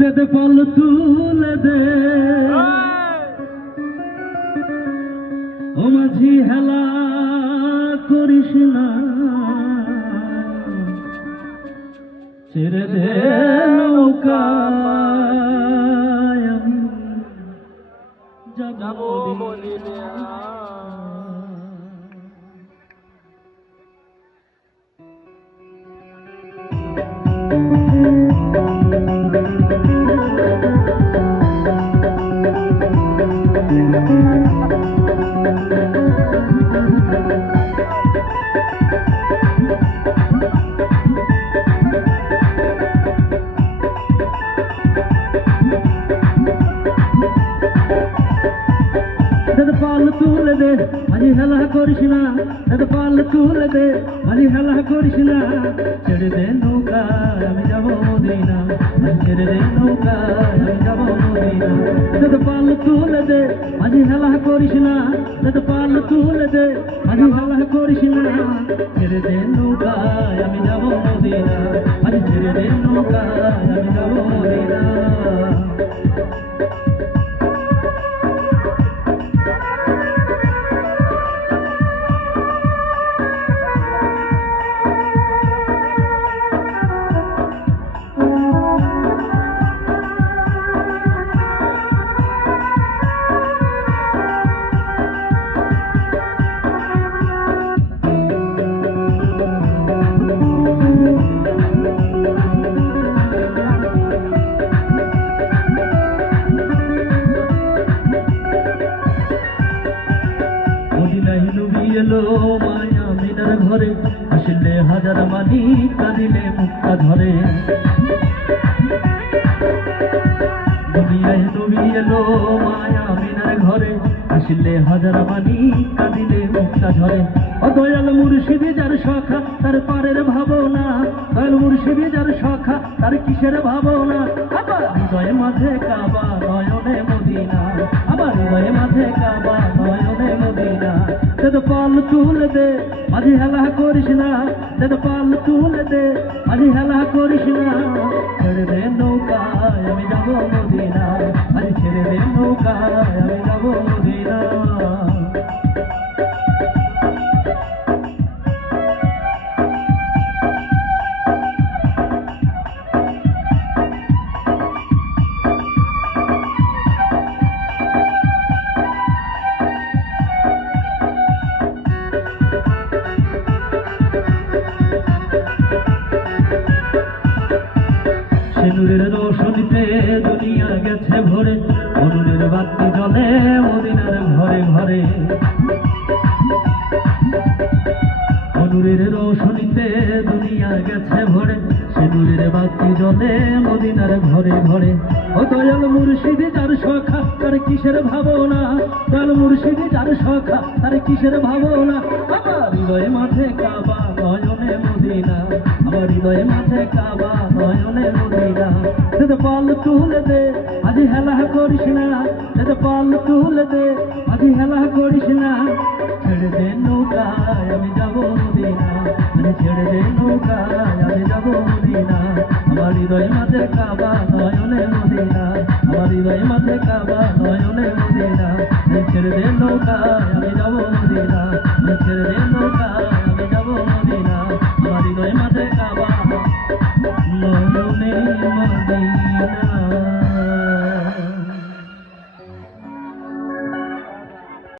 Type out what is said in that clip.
দে দে পাল তুলে দে ও মাঝি হেলা করিস না ছেড়ে দে নৌকা আমি যাব বলিলে পাল তুলে দে মাঝি হেলা করিস না পাল তুলে দে মাঝি হেলা করিস না ছেড়ে দে নৌকা আমি যাব মদিনা ছেড়ে দে নৌকা আমি যাব মদিনা পাল তুলে দে মাঝি হেলা করিস না পাল তুলে দে মাঝি হেলা করিস না ছেড়ে দে নৌকা আমি যাব মদিনা মাঝি ছেড়ে দে নৌকা আমি যাব মদিনা এলো মায়া মিনার ঘরে আসলে হাজার মানি কাঁদিলে মুক্তা ধরে দুনিয়ায় নবী এলো মায়া মিনার ঘরে আসলে হাজার মানি কাঁদিলে মুক্তা ধরে ও দয়াল মুর্শিদি যার সখা তার পারের ভাবনা দয়াল মুর্শিদি যার সখা তার কিসের ভাবনা আবার হৃদয়ে মাঝে কাবা নয়নে মদিনা আবার হৃদয়ে মাঝে কাবা নয়নে মদিনা পাল তুলে দে মাঝি হেলা করিস না পাল তুলে দে মাঝি হেলা করিস না ছেড়ে দে নৌকায় আমি যাব মদিনা মাঝি ছেড়ে দে নৌকায় আমি যাব মদিনা নূরের রোশনীতে দুনিয়া গেছে ভরে নূরের বাতি জ্বলে মদিনার ঘরে ঘরে নূরের রোশনীতে দুনিয়া গেছে ভরে সে নূরের বাতি জ্বলে মদিনার ঘরে ঘরে ও দয়াল মুর্শিদি যার সখা তার কিসের ভাবনা দয়াল মুর্শিদি যার সখা তার কিসের ভাবনা আমার হৃদয়ে মাঝে কাবা নয়নে মদিনা আমার হৃদয়ে মাঝে কাবা নয়নে মদিনা পাল তুলে দে আজ হেলা করিস না পাল তুলে দে আজ হেলা করিস না ছেড়ে দে নৌকায় আমি যাব মদিনা ছেড়ে দে নৌকায় আমি যাব মদিনা আমার হৃদয় মাঝে কাবা নয়নে মদিনা আমার হৃদয় মাঝে কাবা নয়নে মদিনা ছেড়ে দে নৌকায় আমি যাব মদিনা ছেড়ে দে নৌকায় আমি যাব মদিনা আমার হৃদয় মাঝে কাবা নয়নে মদিনা